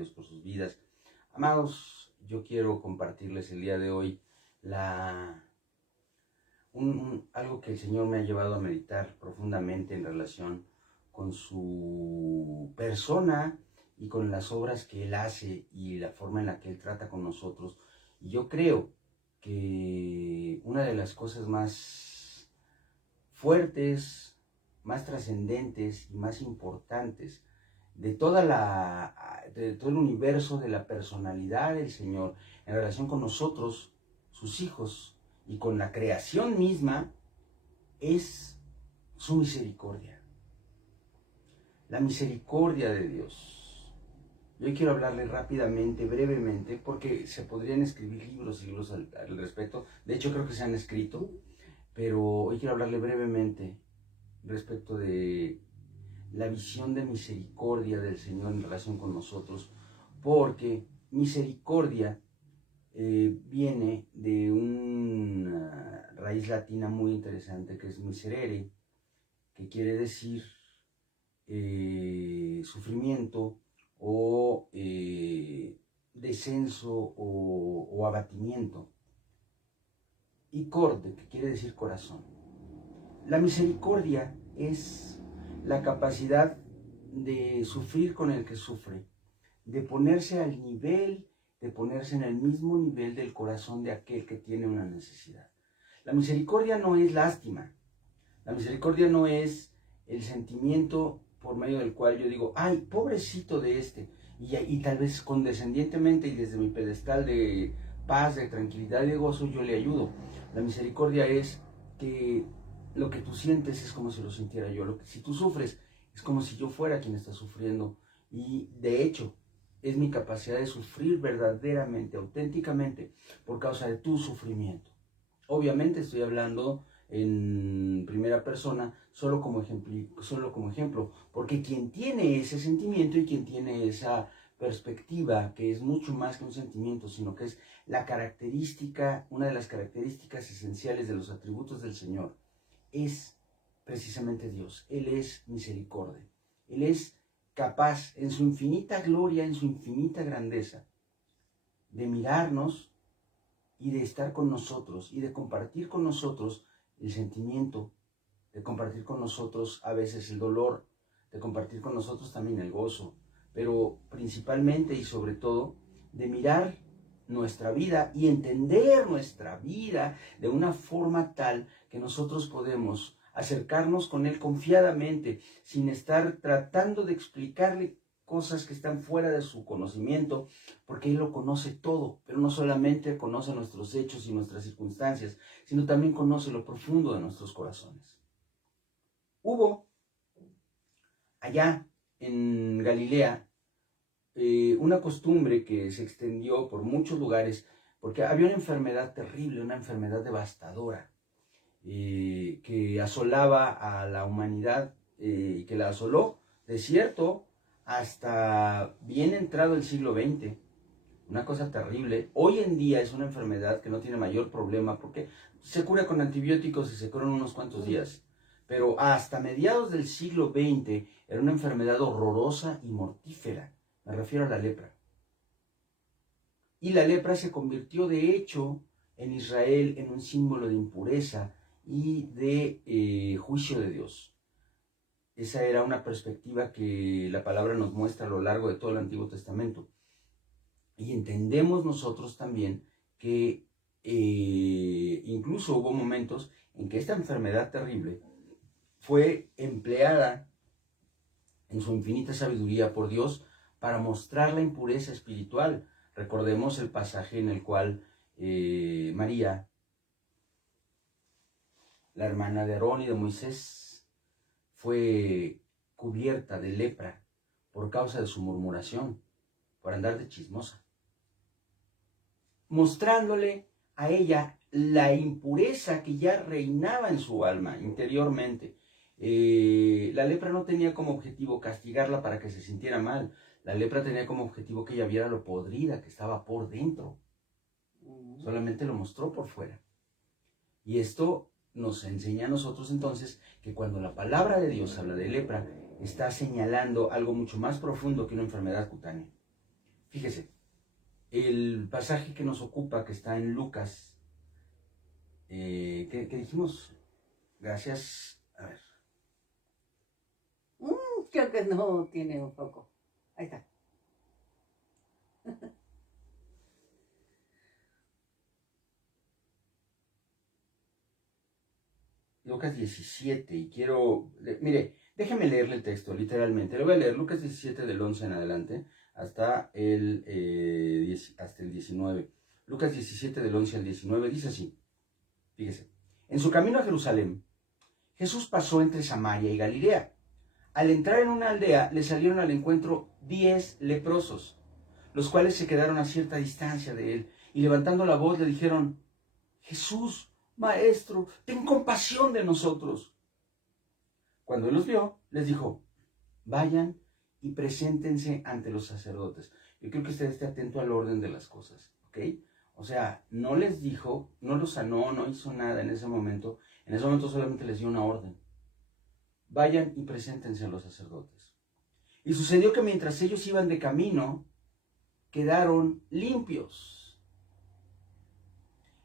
Dios por sus vidas. Amados, yo quiero compartirles el día de hoy algo que el Señor me ha llevado a meditar profundamente en relación con su persona y con las obras que Él hace y la forma en la que Él trata con nosotros. Y yo creo que una de las cosas más fuertes, más trascendentes y más importantes de todo el universo de la personalidad del Señor en relación con nosotros, sus hijos, y con la creación misma, es su misericordia. La misericordia de Dios. Yo quiero hablarle rápidamente, brevemente, porque se podrían escribir libros y libros al respecto. De hecho, creo que se han escrito, pero hoy quiero hablarle brevemente respecto de la visión de misericordia del Señor en relación con nosotros, porque misericordia viene de una raíz latina muy interesante que es miserere, que quiere decir sufrimiento o descenso o abatimiento, y corde, que quiere decir corazón. La misericordia es la capacidad de sufrir con el que sufre, de ponerse al nivel, de ponerse en el mismo nivel del corazón de aquel que tiene una necesidad. La misericordia no es lástima. La misericordia no es el sentimiento por medio del cual yo digo, ay, pobrecito de este, y tal vez condescendientemente y desde mi pedestal de paz, de tranquilidad y de gozo, yo le ayudo. La misericordia es que lo que tú sientes es como si lo sintiera yo. Si tú sufres, es como si yo fuera quien está sufriendo. Y de hecho, es mi capacidad de sufrir verdaderamente, auténticamente, por causa de tu sufrimiento. Obviamente estoy hablando en primera persona, solo como ejemplo, porque quien tiene ese sentimiento y quien tiene esa perspectiva, que es mucho más que un sentimiento, sino que es la característica, una de las características esenciales de los atributos del Señor, es precisamente Dios. Él es misericordia. Él es capaz, en su infinita gloria, en su infinita grandeza, de mirarnos y de estar con nosotros y de compartir con nosotros el sentimiento, de compartir con nosotros a veces el dolor, de compartir con nosotros también el gozo, pero principalmente y sobre todo de mirar nuestra vida y entender nuestra vida de una forma tal que nosotros podemos acercarnos con Él confiadamente, sin estar tratando de explicarle cosas que están fuera de su conocimiento, porque Él lo conoce todo, pero no solamente conoce nuestros hechos y nuestras circunstancias, sino también conoce lo profundo de nuestros corazones. Hubo allá en Galilea una costumbre que se extendió por muchos lugares, porque había una enfermedad terrible, una enfermedad devastadora, que asolaba a la humanidad, y que la asoló, de cierto, hasta bien entrado el siglo XX. Una cosa terrible. Hoy en día es una enfermedad que no tiene mayor problema porque se cura con antibióticos y se cura en unos cuantos días. Pero hasta mediados del siglo XX era una enfermedad horrorosa y mortífera. Me refiero a la lepra. Y la lepra se convirtió de hecho en Israel en un símbolo de impureza y de juicio de Dios. Esa era una perspectiva que la palabra nos muestra a lo largo de todo el Antiguo Testamento. Y entendemos nosotros también que incluso hubo momentos en que esta enfermedad terrible fue empleada en su infinita sabiduría por Dios para mostrar la impureza espiritual. Recordemos el pasaje en el cual María, la hermana de Aarón y de Moisés, fue cubierta de lepra por causa de su murmuración, por andar de chismosa, mostrándole a ella la impureza que ya reinaba en su alma interiormente. La lepra no tenía como objetivo castigarla para que se sintiera mal. La lepra tenía como objetivo que ella viera lo podrida que estaba por dentro. Solamente lo mostró por fuera. Y esto nos enseña a nosotros entonces que cuando la palabra de Dios habla de lepra, está señalando algo mucho más profundo que una enfermedad cutánea. Fíjese, el pasaje que nos ocupa, que está en Lucas, ¿qué dijimos? Gracias. A ver. Creo que no tiene un foco. Ahí está. Lucas 17, y quiero, mire, déjeme leerle el texto, literalmente. Le voy a leer Lucas 17 del 11 en adelante hasta el 19. Lucas 17 del 11 al 19 dice así, fíjese. En su camino a Jerusalén, Jesús pasó entre Samaria y Galilea. Al entrar en una aldea, le salieron al encuentro 10 leprosos, los cuales se quedaron a cierta distancia de él, y levantando la voz le dijeron, Jesús, Maestro, ten compasión de nosotros. Cuando él los vio, les dijo, vayan y preséntense ante los sacerdotes. Yo creo que usted esté atento al orden de las cosas, ¿ok? O sea, no les dijo, no los sanó, no hizo nada en ese momento. En ese momento solamente les dio una orden. Vayan y preséntense a los sacerdotes. Y sucedió que mientras ellos iban de camino, quedaron limpios.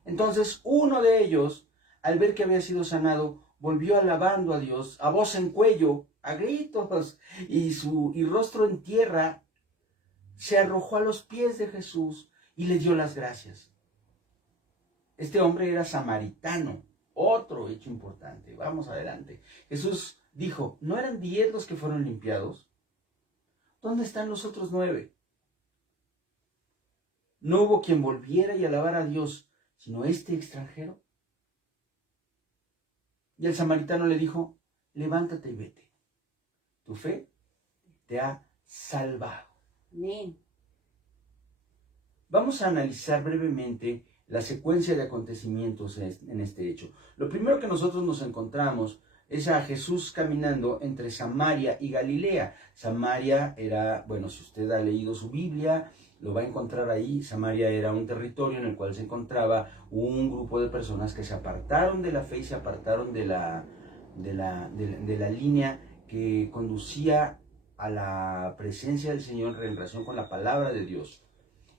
Entonces uno de ellos, al ver que había sido sanado, volvió alabando a Dios a voz en cuello, a gritos, y rostro en tierra, se arrojó a los pies de Jesús y le dio las gracias. Este hombre era samaritano. Otro hecho importante. Vamos adelante. Jesús dijo, ¿no eran 10 los que fueron limpiados? ¿Dónde están los otros 9? No hubo quien volviera y alabara a Dios, sino este extranjero. Y el samaritano le dijo, levántate y vete. Tu fe te ha salvado. Amén. Vamos a analizar brevemente la secuencia de acontecimientos en este hecho. Lo primero que nosotros nos encontramos es a Jesús caminando entre Samaria y Galilea. Samaria era, bueno, si usted ha leído su Biblia, lo va a encontrar ahí. Samaria era un territorio en el cual se encontraba un grupo de personas que se apartaron de la fe y se apartaron de la línea que conducía a la presencia del Señor en relación con la palabra de Dios.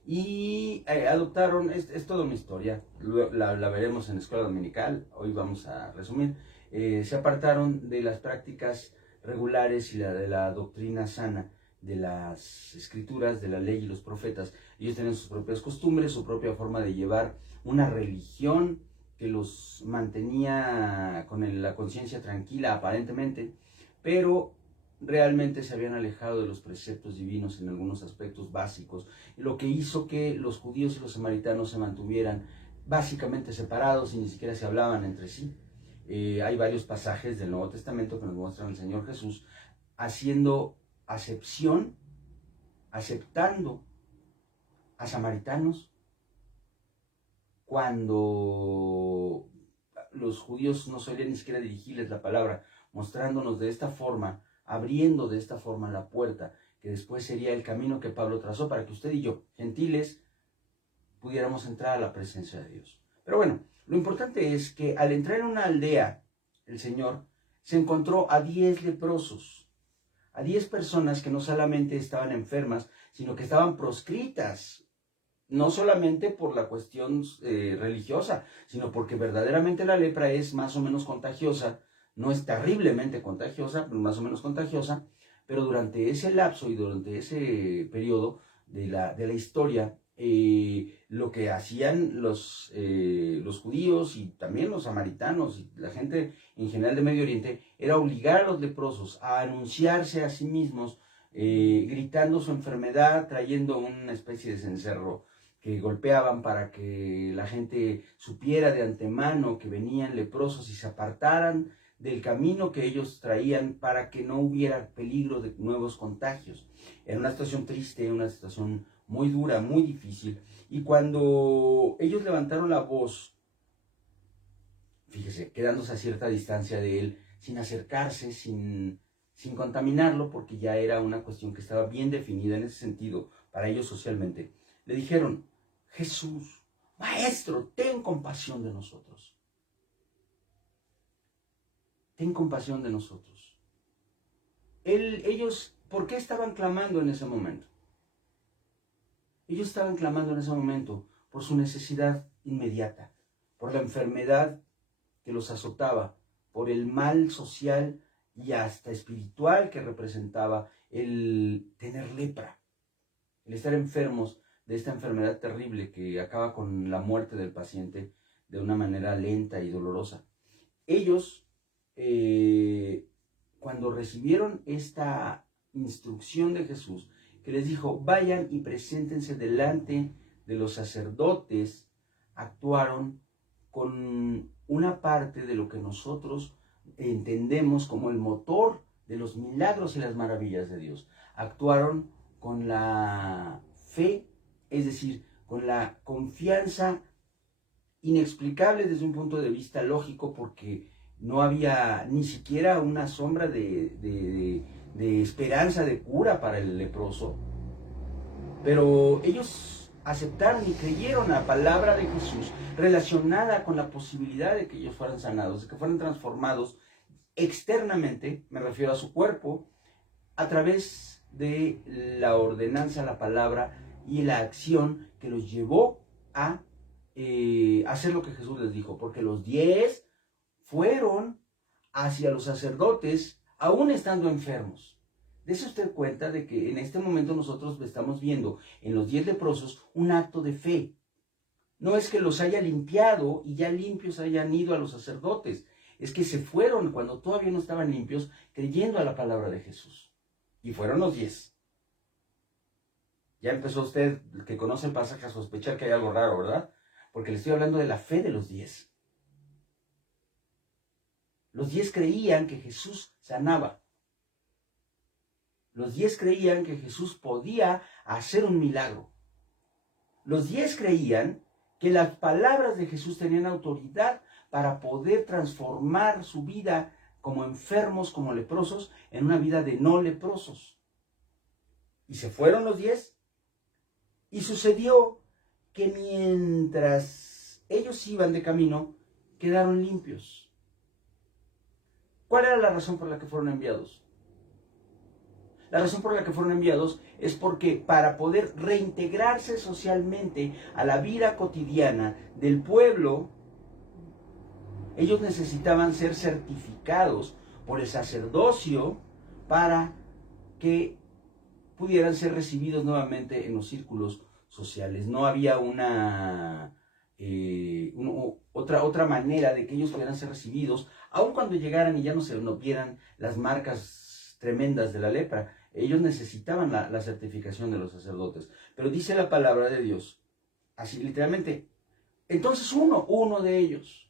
Y adoptaron, es toda una historia, la veremos en la escuela dominical, hoy vamos a resumir. Se apartaron de las prácticas regulares y de la doctrina sana de las escrituras, de la ley y los profetas. Ellos tenían sus propias costumbres, su propia forma de llevar una religión que los mantenía con la conciencia tranquila aparentemente, pero realmente se habían alejado de los preceptos divinos en algunos aspectos básicos, lo que hizo que los judíos y los samaritanos se mantuvieran básicamente separados y ni siquiera se hablaban entre sí. Hay varios pasajes del Nuevo Testamento que nos muestran al Señor Jesús haciendo acepción, aceptando a samaritanos cuando los judíos no solían ni siquiera dirigirles la palabra, mostrándonos de esta forma, abriendo de esta forma la puerta, que después sería el camino que Pablo trazó para que usted y yo, gentiles, pudiéramos entrar a la presencia de Dios. Pero bueno, lo importante es que al entrar en una aldea, el Señor se encontró a 10 leprosos, a 10 personas que no solamente estaban enfermas, sino que estaban proscritas, no solamente por la cuestión religiosa, sino porque verdaderamente la lepra es más o menos contagiosa, no es terriblemente contagiosa, pero más o menos contagiosa, pero durante ese lapso y durante ese periodo de la historia, lo que hacían los judíos y también los samaritanos y la gente en general de Medio Oriente era obligar a los leprosos a anunciarse a sí mismos, gritando su enfermedad, trayendo una especie de cencerro que golpeaban para que la gente supiera de antemano que venían leprosos y se apartaran del camino que ellos traían para que no hubiera peligro de nuevos contagios. Era una situación triste, una situación muy dura, muy difícil. Y cuando ellos levantaron la voz, fíjese, quedándose a cierta distancia de él, sin acercarse, sin contaminarlo, porque ya era una cuestión que estaba bien definida en ese sentido para ellos socialmente, le dijeron, Jesús, Maestro, ten compasión de nosotros. Ten compasión de nosotros. Ellos, ¿por qué estaban clamando en ese momento? Ellos estaban clamando en ese momento por su necesidad inmediata, por la enfermedad que los azotaba, por el mal social y hasta espiritual que representaba el tener lepra, el estar enfermos de esta enfermedad terrible que acaba con la muerte del paciente de una manera lenta y dolorosa. Ellos, cuando recibieron esta instrucción de Jesús, que les dijo, vayan y preséntense delante de los sacerdotes, actuaron con una parte de lo que nosotros entendemos como el motor de los milagros y las maravillas de Dios. Actuaron con la fe, es decir, con la confianza inexplicable desde un punto de vista lógico, porque no había ni siquiera una sombra de esperanza de cura para el leproso. Pero ellos aceptaron y creyeron a la palabra de Jesús relacionada con la posibilidad de que ellos fueran sanados, de que fueran transformados externamente, me refiero a su cuerpo, a través de la ordenanza, la palabra y la acción que los llevó a hacer lo que Jesús les dijo, porque los 10 fueron hacia los sacerdotes aún estando enfermos. Dese usted cuenta de que en este momento nosotros estamos viendo en los 10 leprosos un acto de fe. No es que los haya limpiado y ya limpios hayan ido a los sacerdotes, es que se fueron cuando todavía no estaban limpios creyendo a la palabra de Jesús. Y fueron los 10. Ya empezó usted, que conoce el pasaje, a sospechar que hay algo raro, ¿verdad? Porque le estoy hablando de la fe de los 10. Los 10 creían que Jesús sanaba. Los 10 creían que Jesús podía hacer un milagro. Los 10 creían que las palabras de Jesús tenían autoridad para poder transformar su vida como enfermos, como leprosos, en una vida de no leprosos. Y se fueron los 10. Y sucedió que mientras ellos iban de camino, quedaron limpios. ¿Cuál era la razón por la que fueron enviados? La razón por la que fueron enviados es porque para poder reintegrarse socialmente a la vida cotidiana del pueblo, ellos necesitaban ser certificados por el sacerdocio para que pudieran ser recibidos nuevamente en los círculos sociales. No había otra manera de que ellos pudieran ser recibidos, aun cuando llegaran y ya no se vieran las marcas tremendas de la lepra. Ellos necesitaban la certificación de los sacerdotes. Pero dice la palabra de Dios, así literalmente, entonces uno de ellos,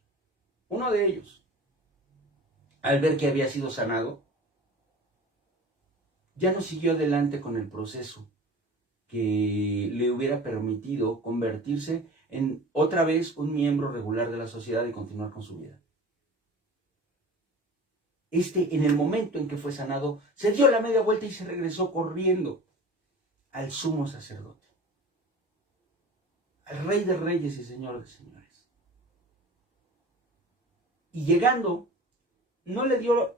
al ver que había sido sanado, ya no siguió adelante con el proceso que le hubiera permitido convertirse en otra vez un miembro regular de la sociedad y continuar con su vida. En el momento en que fue sanado, se dio la media vuelta y se regresó corriendo al sumo sacerdote, al Rey de Reyes y Señor de Señores. Y llegando, no le dio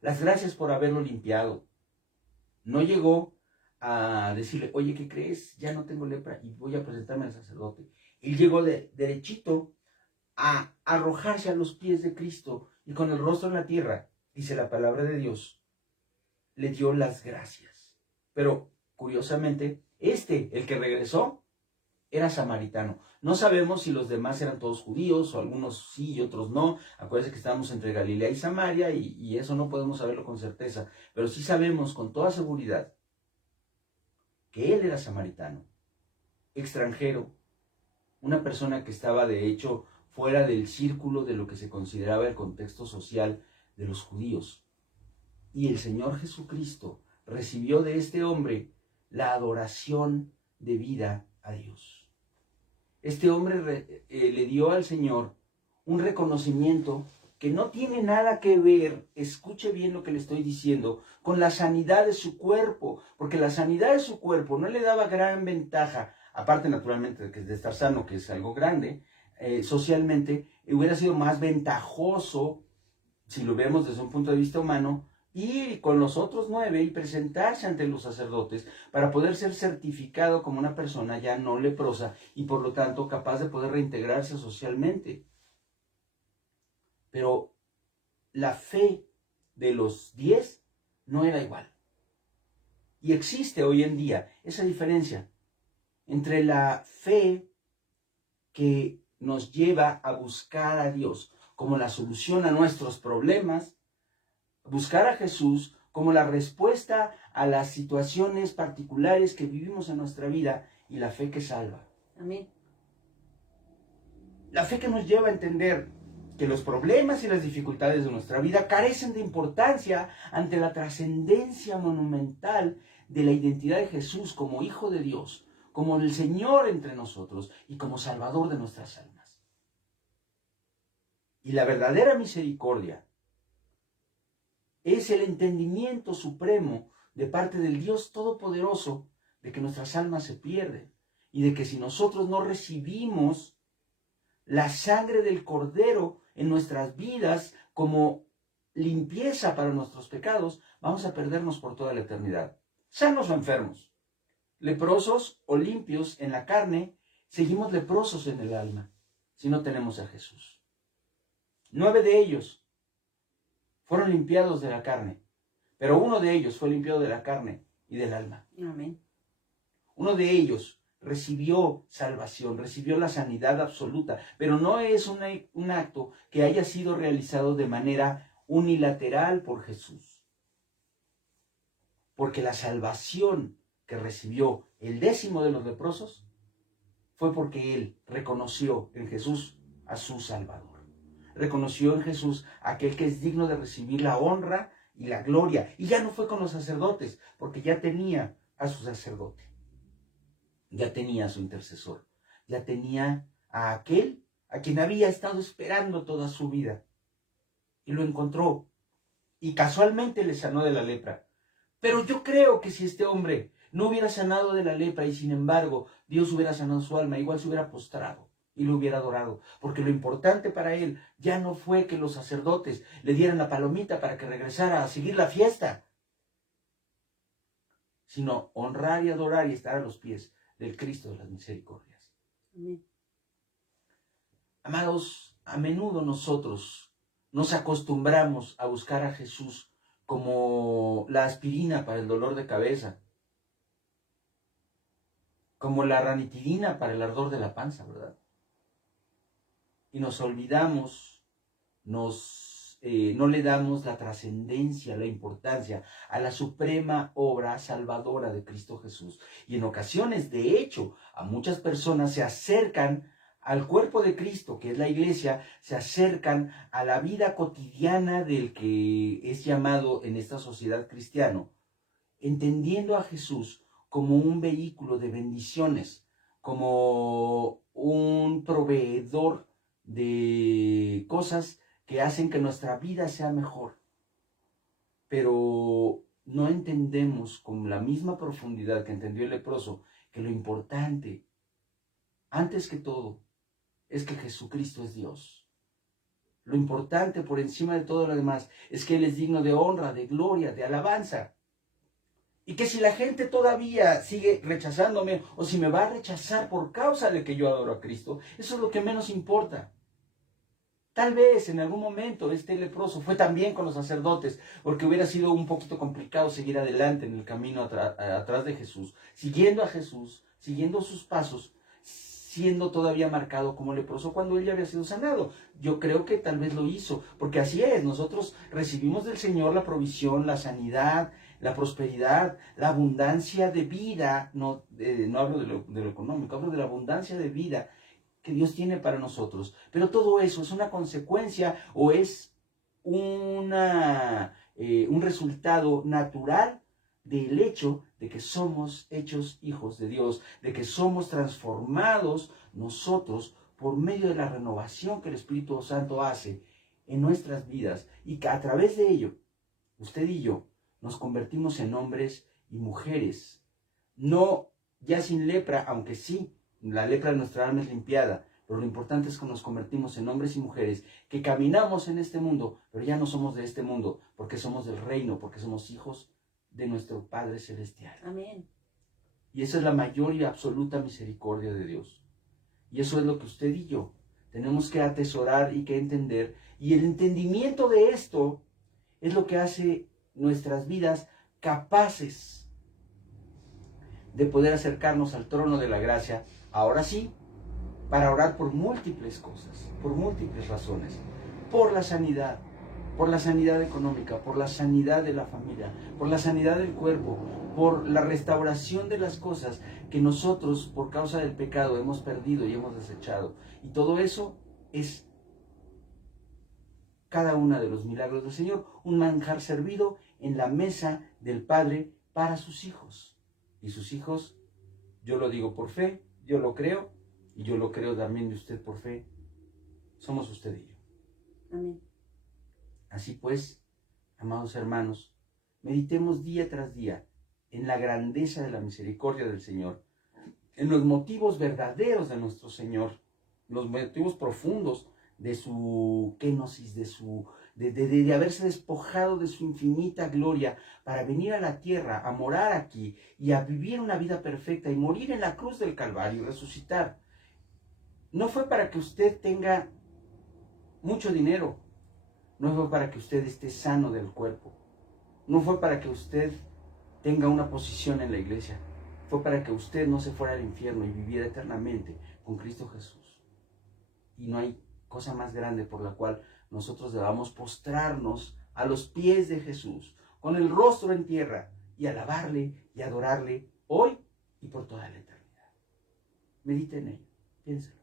las gracias por haberlo limpiado. No llegó a decirle, oye, ¿qué crees? Ya no tengo lepra y voy a presentarme al sacerdote. Él llegó derechito a arrojarse a los pies de Cristo y con el rostro en la tierra, dice la palabra de Dios, le dio las gracias. Pero, curiosamente, el que regresó, era samaritano. No sabemos si los demás eran todos judíos, o algunos sí y otros no. Acuérdense que estábamos entre Galilea y Samaria, y eso no podemos saberlo con certeza. Pero sí sabemos con toda seguridad que él era samaritano, extranjero, una persona que estaba de hecho fuera del círculo de lo que se consideraba el contexto social de los judíos. Y el Señor Jesucristo recibió de este hombre la adoración debida a Dios. Este hombre le dio al Señor un reconocimiento que no tiene nada que ver, escuche bien lo que le estoy diciendo, con la sanidad de su cuerpo, porque la sanidad de su cuerpo no le daba gran ventaja, aparte naturalmente de estar sano, que es algo grande, socialmente, hubiera sido más ventajoso, si lo vemos desde un punto de vista humano, ir con los otros 9 y presentarse ante los sacerdotes para poder ser certificado como una persona ya no leprosa y por lo tanto capaz de poder reintegrarse socialmente. Pero la fe de los 10 no era igual. Y existe hoy en día esa diferencia entre la fe que nos lleva a buscar a Dios como la solución a nuestros problemas, buscar a Jesús como la respuesta a las situaciones particulares que vivimos en nuestra vida y la fe que salva. Amén. La fe que nos lleva a entender que los problemas y las dificultades de nuestra vida carecen de importancia ante la trascendencia monumental de la identidad de Jesús como Hijo de Dios, como el Señor entre nosotros y como Salvador de nuestras almas. Y la verdadera misericordia es el entendimiento supremo de parte del Dios Todopoderoso de que nuestras almas se pierden y de que si nosotros no recibimos la sangre del Cordero en nuestras vidas como limpieza para nuestros pecados, vamos a perdernos por toda la eternidad. Sanos o enfermos, leprosos o limpios en la carne, seguimos leprosos en el alma si no tenemos a Jesús. 9 de ellos fueron limpiados de la carne, pero uno de ellos fue limpiado de la carne y del alma. Amén. Uno de ellos recibió salvación, recibió la sanidad absoluta, pero no es un acto que haya sido realizado de manera unilateral por Jesús. Porque la salvación que recibió el 10º de los leprosos fue porque él reconoció en Jesús a su Salvador. Reconoció en Jesús a aquel que es digno de recibir la honra y la gloria. Y ya no fue con los sacerdotes, porque ya tenía a su sacerdote. Ya tenía a su intercesor. Ya tenía a aquel a quien había estado esperando toda su vida. Y lo encontró. Y casualmente le sanó de la lepra. Pero yo creo que si este hombre no hubiera sanado de la lepra y sin embargo Dios hubiera sanado su alma, igual se hubiera postrado y lo hubiera adorado, porque lo importante para él ya no fue que los sacerdotes le dieran la palomita para que regresara a seguir la fiesta, sino honrar y adorar y estar a los pies del Cristo de las misericordias. Amén. Amados, a menudo nosotros nos acostumbramos a buscar a Jesús como la aspirina para el dolor de cabeza, como la ranitidina para el ardor de la panza, ¿verdad? Y nos olvidamos, no le damos la trascendencia, la importancia a la suprema obra salvadora de Cristo Jesús. Y en ocasiones, de hecho, a muchas personas se acercan al cuerpo de Cristo, que es la iglesia, se acercan a la vida cotidiana del que es llamado en esta sociedad cristiano, entendiendo a Jesús como un vehículo de bendiciones, como un proveedor de cosas que hacen que nuestra vida sea mejor. Pero no entendemos con la misma profundidad que entendió el leproso que lo importante, antes que todo, es que Jesucristo es Dios. Lo importante por encima de todo lo demás es que Él es digno de honra, de gloria, de alabanza. Y que si la gente todavía sigue rechazándome o si me va a rechazar por causa de que yo adoro a Cristo, eso es lo que menos importa. Tal vez en algún momento este leproso fue también con los sacerdotes, porque hubiera sido un poquito complicado seguir adelante en el camino atrás de Jesús, siguiendo a Jesús, siguiendo sus pasos, siendo todavía marcado como leproso cuando él ya había sido sanado. Yo creo que tal vez lo hizo, porque así es, nosotros recibimos del Señor la provisión, la sanidad, la prosperidad, la abundancia de vida, no hablo de lo económico, hablo de la abundancia de vida que Dios tiene para nosotros. Pero todo eso es una consecuencia o es un resultado natural del hecho de que somos hechos hijos de Dios, de que somos transformados nosotros por medio de la renovación que el Espíritu Santo hace en nuestras vidas y que a través de ello, usted y yo, nos convertimos en hombres y mujeres, no ya sin lepra, aunque sí, la lepra de nuestra alma es limpiada, Pero lo importante es que nos convertimos en hombres y mujeres que caminamos en este mundo, pero ya no somos de este mundo, porque somos del reino, porque somos hijos de nuestro Padre Celestial. Amén. Y esa es la mayor y absoluta misericordia de Dios. Y eso es lo que usted y yo tenemos que atesorar y que entender. Y el entendimiento de esto es lo que hace nuestras vidas capaces de poder acercarnos al trono de la gracia, ahora sí, para orar por múltiples cosas, por múltiples razones, por la sanidad económica, por la sanidad de la familia, por la sanidad del cuerpo, por la restauración de las cosas que nosotros por causa del pecado hemos perdido y hemos desechado. Y todo eso es cada uno de los milagros del Señor, un manjar servido en la mesa del Padre para sus hijos. Y sus hijos, yo lo digo por fe, yo lo creo, y yo lo creo también de usted por fe, somos usted y yo. Amén. Así pues, amados hermanos, meditemos día tras día en la grandeza de la misericordia del Señor, en los motivos verdaderos de nuestro Señor, los motivos profundos de su kénosis, de haberse despojado de su infinita gloria para venir a la tierra, a morar aquí y a vivir una vida perfecta y morir en la cruz del Calvario y resucitar. No fue para que usted tenga mucho dinero, no fue para que usted esté sano del cuerpo, no fue para que usted tenga una posición en la iglesia, fue para que usted no se fuera al infierno y viviera eternamente con Cristo Jesús. Y no hay cosa más grande por la cual nosotros debamos postrarnos a los pies de Jesús, con el rostro en tierra, y alabarle y adorarle hoy y por toda la eternidad. Medite en ello, piénselo.